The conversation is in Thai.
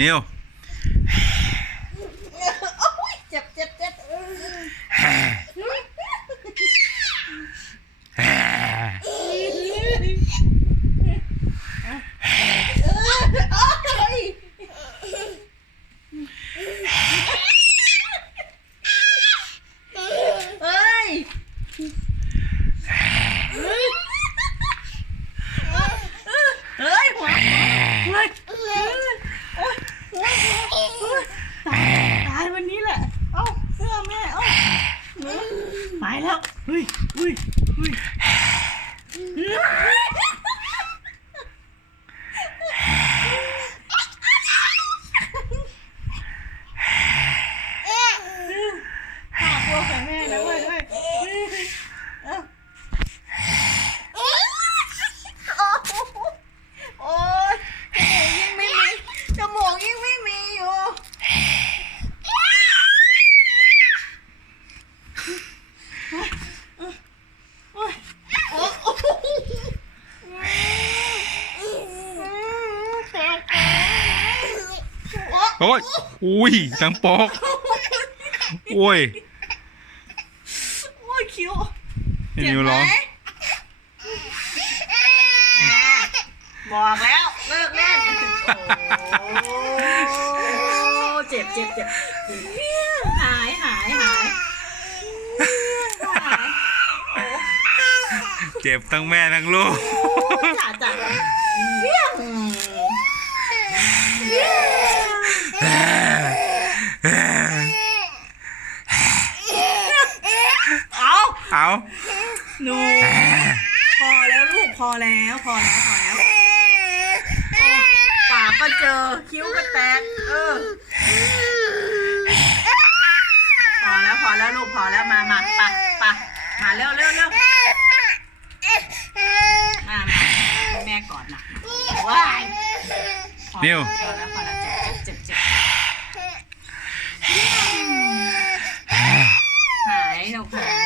นิวโอ้ยเจ็บเจ็บเจ็บเออเออโอ้ยเอ้ยเฮ้ยหัวหัวเฮ้ยโอ๊ยหัวหัวหัวตายตายวันนี้แหละ เอ้าเสื้อแม่ เอ้าหนู ไปแล้วเฮ้ยเฮ้ยเฮ้ยฝากตัวกับแม่นะเว้ยเว้ยเอ้าโอ๊ยจมูกยิ่งไม่มีจมูกยิ่งไม่มีอยู่ โอ้แตก โอ้ยอุ้ยดังปอกโอ้ยโอ้ยคิ้วให้นิวร้องบอกแล้วเลิกเล่นโอ้เจ็บเจ็บเจ็บหายหายหายหายเจ็บทั้งแม่ทั้งลูกจ่าจ่าเปี้ยงาวหนูพอแล้วลูกพอแล้วพอแล้วพอแล้วปากก็เจอคิ้วก็แตกเออพอแล้วพอแล้วลูกพอแล้วมามาปะปะมาเร็วเร็วเร็วมาแม่กอดหนักว้ายพอแล้วพอแล้วเจ็บเจ็บเจ็บหายเราค่ะ